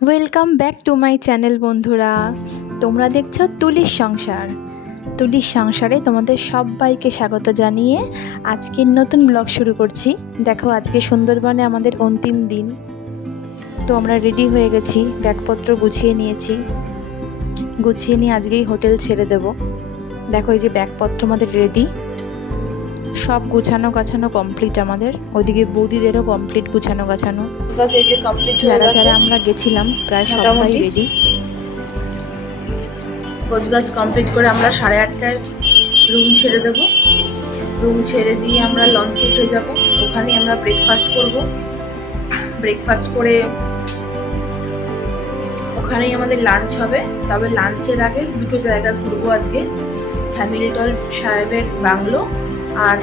Welcome back to my channel বন্ধুরা। তোমরা দেখছো তুলির সংসার। তুলির সংসারে তোমাদের সবাইকে স্বাগত জানিয়ে আজকের নতুন ব্লগ শুরু করছি। দেখো আজকে সুন্দরবনে আমাদের অন্তিম দিন, তো আমরা রেডি হয়ে গেছি, ব্যাগপত্র গুছিয়ে নিয়েছি। গুছিয়ে নিয়ে আজকেই হোটেল ছেড়ে দেব। দেখো এই যে ব্যাগপত্র আমাদের রেডি, সব গুছানো গাছানো কমপ্লিট আমাদের। ওইদিকে বৌদিদেরও কমপ্লিট গুছানো গাছানো। যারা যারা আমরা গেছিলাম প্রায় সবাই রেডি। গোছগাছ কমপ্লিট করে আমরা 8:30টায় রুম ছেড়ে দেব। রুম ছেড়ে দিয়ে আমরা লঞ্চে উঠে যাব। ওখানে আমরা ব্রেকফাস্ট করব। ব্রেকফাস্ট করে ওখানেই আমাদের লাঞ্চ হবে। তবে লাঞ্চের আগে দুটো জায়গা ঘুরবো আজকে, হ্যামিল্টন সাহেবের বাংলো আর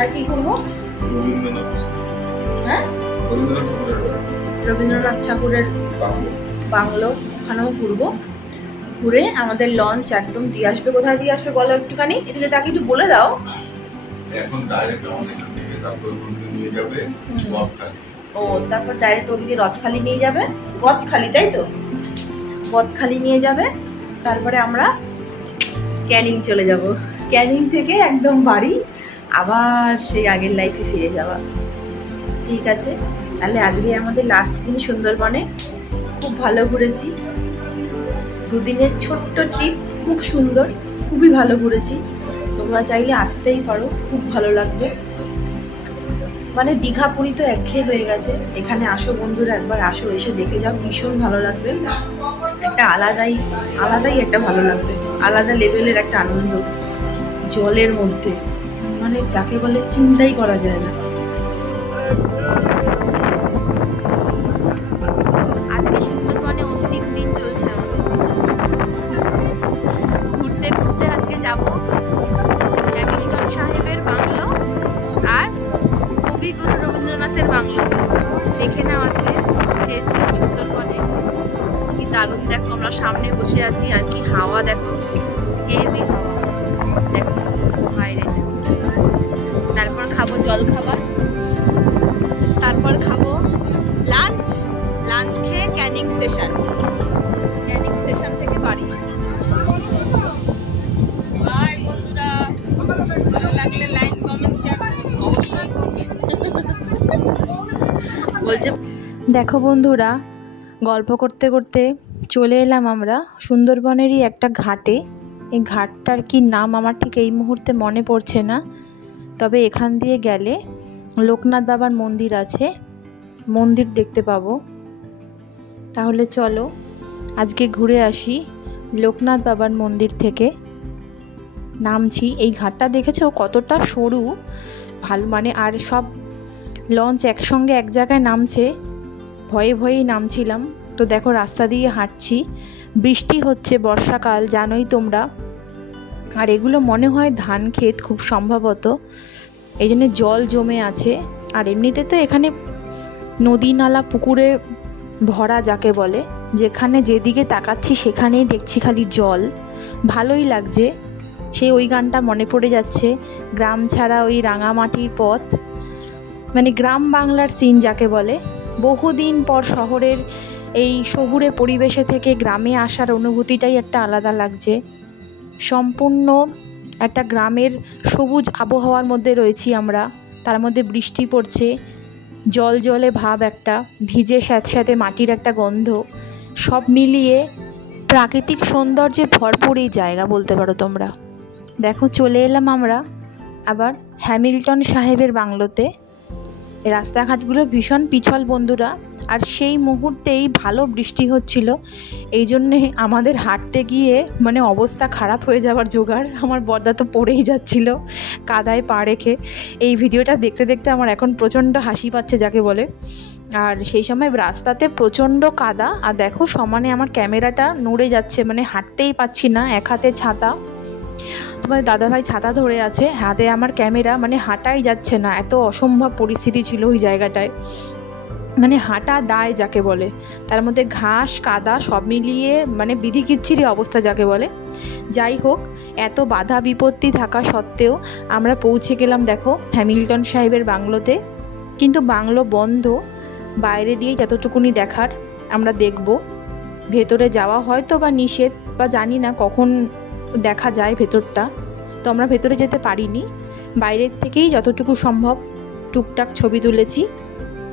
আর কি করবো, হ্যাঁ রবীন্দ্রনাথ ঠাকুরের বাংলো, ওখানেও ঘুরবো। ঘুরে আমাদের লঞ্চ একদম দিয়ে আসবে। কোথায় দিয়ে আসবে বলো একটুখানি, এদিকে তাকে একটু বলে দাও। এখন ডাইরেক্ট আমাদের এখান থেকে তারপর নিয়ে যাবে গদখালি। ও তারপর ডাইরেক্ট ওদিকে রথখালি নিয়ে যাবে, গদখালি, তাই তো? গদখালি নিয়ে যাবে। তারপরে আমরা ক্যানিং চলে যাব। ক্যানিং থেকে একদম বাড়ি, আবার সেই আগের লাইফে ফিরে যাওয়া। ঠিক আছে, তাহলে আজকে আমাদের লাস্ট দিন সুন্দরবনে। খুব ভালো ঘুরেছি, দুদিনের ছোট্ট ট্রিপ, খুব সুন্দর, খুবই ভালো ঘুরেছি। তোমরা চাইলে আসতেই পারো, খুব ভালো লাগবে। মানে দীঘা পুরী তো একঘেয়ে হয়ে গেছে, এখানে আসো বন্ধুরা, একবার আসো, এসে দেখে যাও, ভীষণ ভালো লাগবে। একটা আলাদাই একটা ভালো লাগবে, আলাদা লেভেলের একটা আনন্দ জলের মধ্যে, মানে যাকে বলে চিন্তাই করা যায় না। আজকে সুন্দরবনে অন্তিম দিন চলছে আমাদের। ঘুরতে ঘুরতে আজকে যাব হ্যামিল্টন সাহেবের বাংলো আর কবিগুরু রবীন্দ্রনাথের বাংলো। দেখে নাও আজকে শেষ দিন সুন্দরবনে। কি দারুণ, দেখো আমরা সামনে বসে আছি আর কি হাওয়া, দেখো হেভি হাওয়া, দেখো বাইরে। তারপর খাবো জল খাবার, তারপর খাবো লাঞ্চ। লাঞ্চ খেয়ে ক্যানিং স্টেশন থেকে বাড়ি। বাই বন্ধুরা, ভালো লাগলে লাইক কমেন্ট শেয়ার অবশ্যই করবেন। বলছে দেখো বন্ধুরা, গল্প করতে করতে চলে এলাম আমরা সুন্দরবনেরই একটা ঘাটে। এই ঘাটটার কি নাম আমার ঠিক এই মুহূর্তে মনে পড়ছে না, তবে এখান দিয়ে গেলে লোকনাথ বাবার মন্দির আছে, মন্দির দেখতে পাবো। তাহলে চলো আজকে ঘুরে আসি লোকনাথ বাবার মন্দির থেকে। নামছি, এই ঘাটটা দেখেছো কতটা সরু, ভালো মানে, আর সব লঞ্চ একসঙ্গে এক জায়গায় নামছে, ভয়ে ভয়েই নামছিলাম। তো দেখো রাস্তা দিয়ে হাঁটছি, বৃষ্টি হচ্ছে, বর্ষাকাল জানোই তোমরা, আর এগুলো মনে হয় ধান ক্ষেত খুব সম্ভবত, এই জন্য জল জমে আছে। আর এমনিতে তো এখানে নদী নালা পুকুরে ভরা যাকে বলে, যেখানে যেদিকে তাকাচ্ছি সেখানেই দেখছি খালি জল, ভালোই লাগছে। সেই ওই গানটা মনে পড়ে যাচ্ছে, গ্রাম ছাড়া ওই রাঙামাটির পথ, মানে গ্রাম বাংলার সিন যাকে বলে। বহুদিন পর শহরের এই শহুরে পরিবেশে থেকে গ্রামে আসার অনুভূতিটাই একটা আলাদা লাগছে। সম্পূর্ণ একটা গ্রামের সবুজ আবহাওয়ার মধ্যে রয়েছি আমরা, তার মধ্যে বৃষ্টি পড়ছে, জল জলে ভাব, একটা ভিজে স্যাঁতস্যাঁতে মাটির একটা গন্ধ, সব মিলিয়ে প্রাকৃতিক সৌন্দর্যে ভরপুর এই জায়গা বলতে পারো তোমরা। দেখো চলে এলাম আমরা আবার হ্যামিল্টন সাহেবের বাংলোতে। রাস্তাঘাটগুলো ভীষণ পিছল বন্ধুরা, আর সেই মুহূর্তেই ভালো বৃষ্টি হচ্ছিল, এই জন্যে আমাদের হাঁটতে গিয়ে মানে অবস্থা খারাপ হয়ে যাওয়ার জোগাড়। আমার বর্দা তো পড়েই যাচ্ছিল কাদায় পা রেখে। এই ভিডিওটা দেখতে দেখতে আমার এখন প্রচণ্ড হাসি পাচ্ছে যাকে বলে। আর সেই সময় রাস্তাতে প্রচণ্ড কাদা, আর দেখো সমানে আমার ক্যামেরাটা নড়ে যাচ্ছে, মানে হাঁটতেই পাচ্ছি না, এক হাতে ছাতা, তোমার দাদাভাই ছাতা ধরে আছে, হাতে আমার ক্যামেরা, মানে হাঁটাই যাচ্ছে না, এত অসম্ভব পরিস্থিতি ছিল ওই জায়গাটায়, মানে হাঁটা দায় যাকে বলে। তার মধ্যে ঘাস কাদা সব মিলিয়ে মানে বিধিকিচ্ছিরি অবস্থা যাকে বলে। যাই হোক, এত বাধা বিপত্তি থাকা সত্ত্বেও আমরা পৌঁছে গেলাম দেখো হ্যামিল্টন সাহেবের বাংলোতে। কিন্তু বাংলো বন্ধ, বাইরে দিয়ে যতটুকুনি দেখার আমরা দেখব। ভেতরে যাওয়া হয়তো বা নিষেধ, বা জানি না কখন দেখা যায় ভেতরটা, তো আমরা ভেতরে যেতে পারিনি। বাইরের থেকেই যতটুকু সম্ভব টুকটাক ছবি তুলেছি।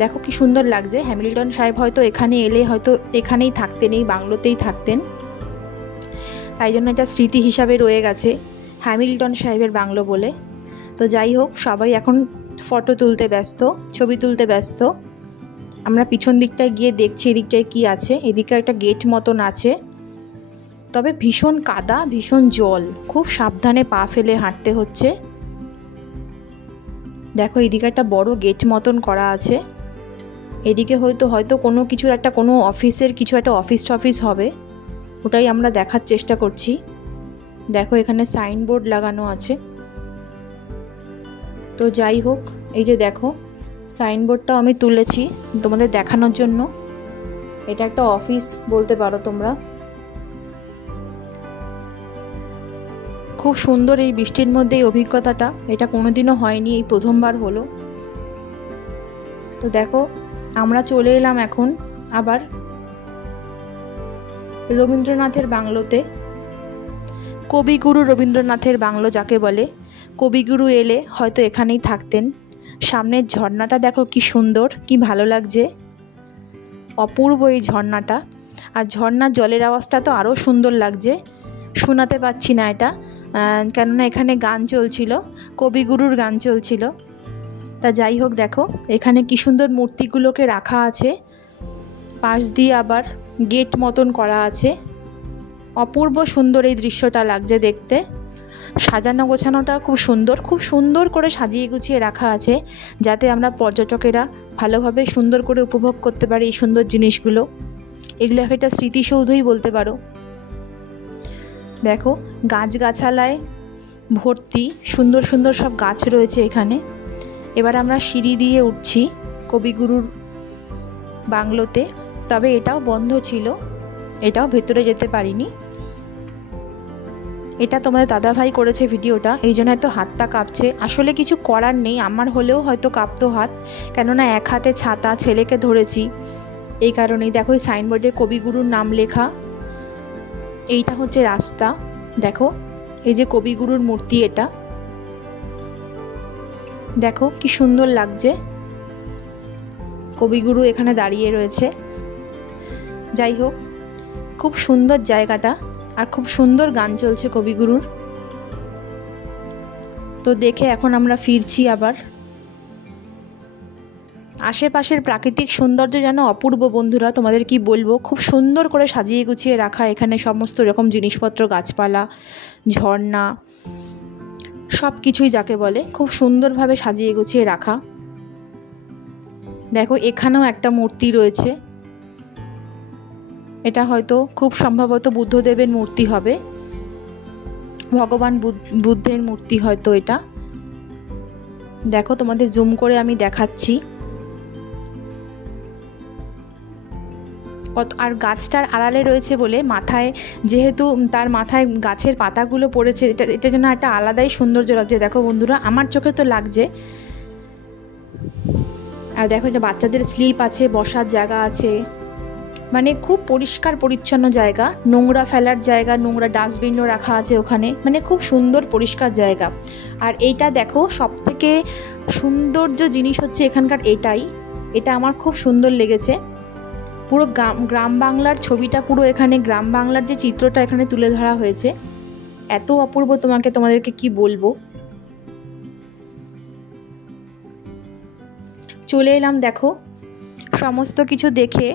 দেখো কি সুন্দর লাগছে। হ্যামিল্টন সাহেব হয়তো এখানে এলে হয়তো এখানেই থাকতেন, এই বাংলোতেই থাকতেন, তাই জন্য এটা স্মৃতি হিসাবে রয়ে গেছে হ্যামিল্টন সাহেবের বাংলো বলে। তো যাই হোক, সবাই এখন ফটো তুলতে ব্যস্ত, ছবি তুলতে ব্যস্ত। আমরা পিছন দিকটায় গিয়ে দেখছি এদিকটায় কি আছে। এদিকে একটা গেট মতন আছে, তবে ভীষণ কাদা, ভীষণ জল, খুব সাবধানে পা ফেলে হাঁটতে হচ্ছে। দেখো এদিকে একটা বড় গেট মতন করা আছে। এদিকে হয়তো কোনো কিছুর একটা, কোনো অফিসের কিছু একটা অফিস হবে, ওটাই আমরা দেখার চেষ্টা করছি। দেখো এখানে সাইনবোর্ড লাগানো আছে। তো যাই হোক, এই যে দেখো সাইনবোর্ডটাও আমি তুলেছি তোমাদের দেখানোর জন্য। এটা একটা অফিস বলতে পারো তোমরা। খুব সুন্দর এই বৃষ্টির মধ্যে এই অভিজ্ঞতাটা, এটা কোনোদিনও হয়নি, এই প্রথমবার হলো। তো দেখো আমরা চলে এলাম এখন আবার রবীন্দ্রনাথের বাংলোতে। কবিগুরু রবীন্দ্রনাথের বাংলো যাকে বলে। কবিগুরু এলে হয়তো এখানেই থাকতেন। সামনের ঝর্ণাটা দেখো কি সুন্দর, কি ভালো লাগছে, অপূর্ব এই ঝর্ণাটা। আর ঝর্ণার জলের আওয়াজটা তো আরও সুন্দর লাগছে। শোনাতে পাচ্ছি না এটা, কেননা এখানে গান চলছিল, কবিগুরুর গান চলছিল। তা যাই হোক, দেখো এখানে কি সুন্দর মূর্তিগুলোকে রাখা আছে, পাশ দিয়ে আবার গেট মতন করা আছে। অপূর্ব সুন্দর এই দৃশ্যটা লাগছে দেখতে। সাজানো গোছানোটা খুব সুন্দর, খুব সুন্দর করে সাজিয়ে গুছিয়ে রাখা আছে, যাতে আমরা পর্যটকেরা ভালোভাবে সুন্দর করে উপভোগ করতে পারি এই সুন্দর জিনিসগুলো। এগুলো একটা স্মৃতিসৌধই বলতে পারো। দেখো গাছগাছালায় ভর্তি, সুন্দর সুন্দর সব গাছ রয়েছে এখানে। এবার আমরা সিঁড়ি দিয়ে উঠছি কবিগুরুর বাংলোতে, তবে এটাও বন্ধ ছিল, এটাও ভেতরে যেতে পারিনি। এটা তোমাদের দাদাভাই করেছে ভিডিওটা, এই জন্য হয়তো হাতটা কাঁপছে। আসলে কিছু করার নেই, আমার হলেও হয়তো কাঁপতো হাত, কেননা এক হাতে ছাতা, ছেলেকে ধরেছি, এই কারণেই। দেখো এই সাইনবোর্ডে কবিগুরুর নাম লেখা। এইটা হচ্ছে রাস্তা। দেখো এই যে কবিগুরুর মূর্তি, এটা দেখো কি সুন্দর লাগছে। কবিগুরু এখানে দাঁড়িয়ে রয়েছে। যাই হোক, খুব সুন্দর জায়গাটা, আর খুব সুন্দর গান চলছে কবিগুরুর। তো দেখে এখন আমরা ফিরছি আবার। আশেপাশের প্রাকৃতিক সৌন্দর্য যেন অপূর্ব বন্ধুরা, তোমাদের কি বলবো। খুব সুন্দর করে সাজিয়ে গুছিয়ে রাখা এখানে সমস্ত রকম জিনিসপত্র, গাছপালা, ঝর্ণা, সব কিছুই যাকে বলে খুব সুন্দরভাবে সাজিয়ে গুছিয়ে রাখা। দেখো এখানেও একটা মূর্তি রয়েছে, এটা হয়তো খুব সম্ভবত বুদ্ধদেবের মূর্তি হবে, ভগবান বুদ্ধের মূর্তি হয়তো এটা। দেখো তোমাদের জুম করে আমি দেখাচ্ছি। আর গাছটার আড়ালে রয়েছে বলে মাথায়, যেহেতু তার মাথায় গাছের পাতাগুলো পড়েছে, এটা যেন একটা আলাদাই সৌন্দর্য লাগছে। দেখো বন্ধুরা, আমার চোখে তো লাগছে। আর দেখো এটা বাচ্চাদের স্লিপ আছে, বসার জায়গা আছে, মানে খুব পরিষ্কার পরিচ্ছন্ন জায়গা, নোংরা ফেলার জায়গা, নোংরা ডাস্টবিনও রাখা আছে ওখানে, মানে খুব সুন্দর পরিষ্কার জায়গা। আর এইটা দেখো, সবথেকে সৌন্দর্য জিনিস হচ্ছে এখানকার এটাই, এটা আমার খুব সুন্দর লেগেছে। পুরো গ্রাম বাংলার ছবিটা, পুরো এখানে গ্রাম বাংলার যে চিত্রটা এখানে তুলে ধরা হয়েছে, এত অপূর্ব তোমাদেরকে কি বলবো। চলে এলাম দেখো সমস্ত কিছু দেখে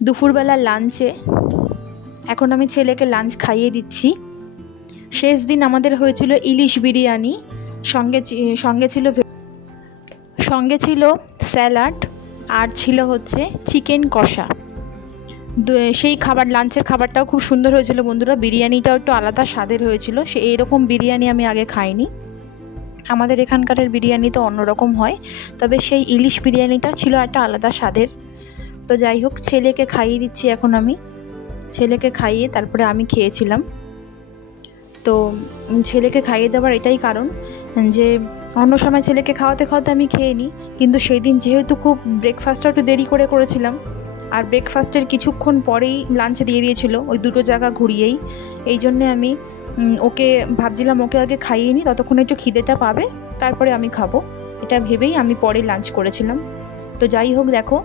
দুপুরবেলা লাঞ্চে। এখন আমি ছেলেকে লাঞ্চ খাইয়ে দিচ্ছি। শেষ দিন আমাদের হয়েছিল ইলিশ বিরিয়ানি, সঙ্গে ছিল স্যালাড, আর ছিল হচ্ছে চিকেন কষা। সেই লাঞ্চের খাবারটাও খুব সুন্দর হয়েছিল বন্ধুরা। বিরিয়ানিটাও একটু আলাদা স্বাদের হয়েছিল, এরকম বিরিয়ানি আমি আগে খাইনি। আমাদের এখানকারের বিরিয়ানি তো অন্যরকম হয়, তবে সেই ইলিশ বিরিয়ানিটা ছিল একটা আলাদা স্বাদের। তো যাই হোক, ছেলেকে খাইয়ে দিচ্ছি এখন আমি। ছেলেকে খাইয়ে তারপরে আমি খেয়েছিলাম। তো ছেলেকে খাইয়ে দেওয়ার এটাই কারণ যে অন্য সময় ছেলেকে খাওয়াতে খাওয়াতে আমি খেয়ে নিই, কিন্তু সেই দিন যেহেতু খুব ব্রেকফাস্টটা একটু দেরি করে করেছিলাম, আর ব্রেকফাস্টের কিছুক্ষণ পরেই লাঞ্চ দিয়ে দিয়েছিল, ওই দুটো জায়গা ঘুরিয়েই। এই জন্যে আমি ওকে ভাবছিলাম ওকে আগে খাইয়ে নিই, ততক্ষণ একটু খিদেটা পাবে, তারপরে আমি খাবো, এটা ভেবেই আমি পরে লাঞ্চ করেছিলাম। তো যাই হোক, দেখো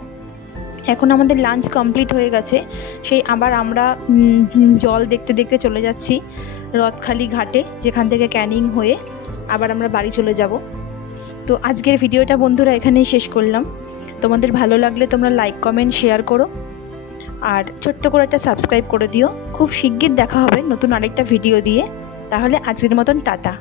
এখন আমাদের লাঞ্চ কমপ্লিট হয়ে গেছে। সেই আবার আমরা জল দেখতে দেখতে চলে যাচ্ছি রথখালি ঘাটে, যেখান থেকে ক্যানিং হয়ে আবার আমরা বাড়ি চলে যাব। তো আজকের ভিডিওটা বন্ধুরা এখানেই শেষ করলাম। তোমাদের ভালো লাগলে তোমরা লাইক কমেন্ট শেয়ার করো, আর ছোট্ট করে একটা সাবস্ক্রাইব করে দিও। খুব শিগগির দেখা হবে নতুন আরেকটা ভিডিও দিয়ে। তাহলে আজকের মতন টাটা।